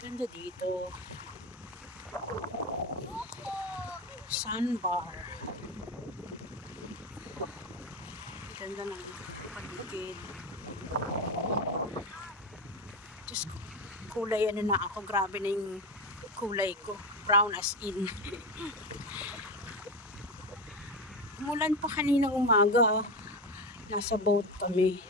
Ganda dito. Sandbar. Ganda ng paligid. Just kulay ano na ako. Grabe na yung kulay ko. Brown as in. Umulan pa kanina umaga. Nasa boat kami.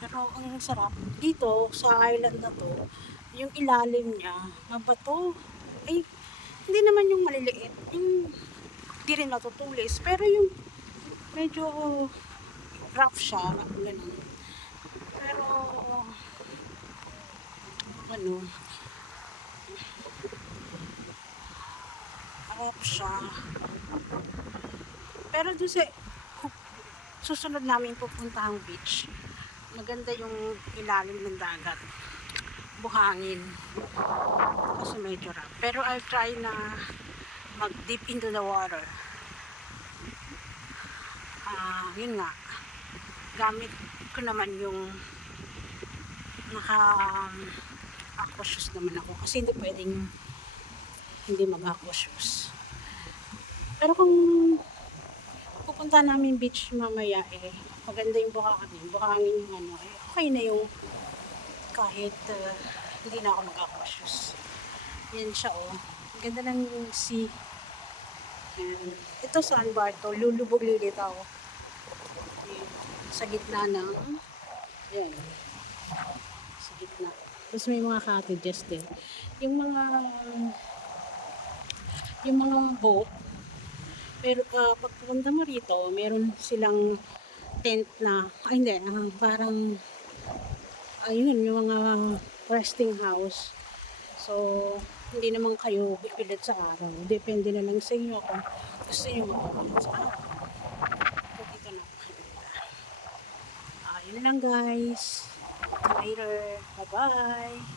Pero ang sarap dito sa island na to, yung ilalim niya, mabato. Ay, hindi naman yung maliliit. Yung di rin natutulis. Pero yung medyo rough siya. Ganun. Pero ano, rough siya. Pero doon sa susunod namin pupuntahang beach, maganda yung ilalim ng dagat. Buhangin. Kasi medyo rough. Pero I'll try na mag deep into the water. Yun nga. Gamit ko naman yung aqua shoes naman ako. Kasi hindi pwedeng hindi mag aqua shoes. Pero kung pupunta namin beach mamaya maganda yung buhangin yung ano okay na yung kahit hindi na ako mag aqua shoes. Yan siya ganda ng sea. And ito sandbar to, lulubog lilitaw sa gitna ng yan, sa gitna. Tapos may mga cottages din. Yung mga boat, pero pag pupunta mo rito, meron silang tent na, hindi, parang, ayun, yung mga resting house. So, hindi naman kayo pipilit sa araw. Depende na lang sa inyo kung gusto nyo magpapalit sa araw. So, dito na yun lang guys. Later. Bye-bye.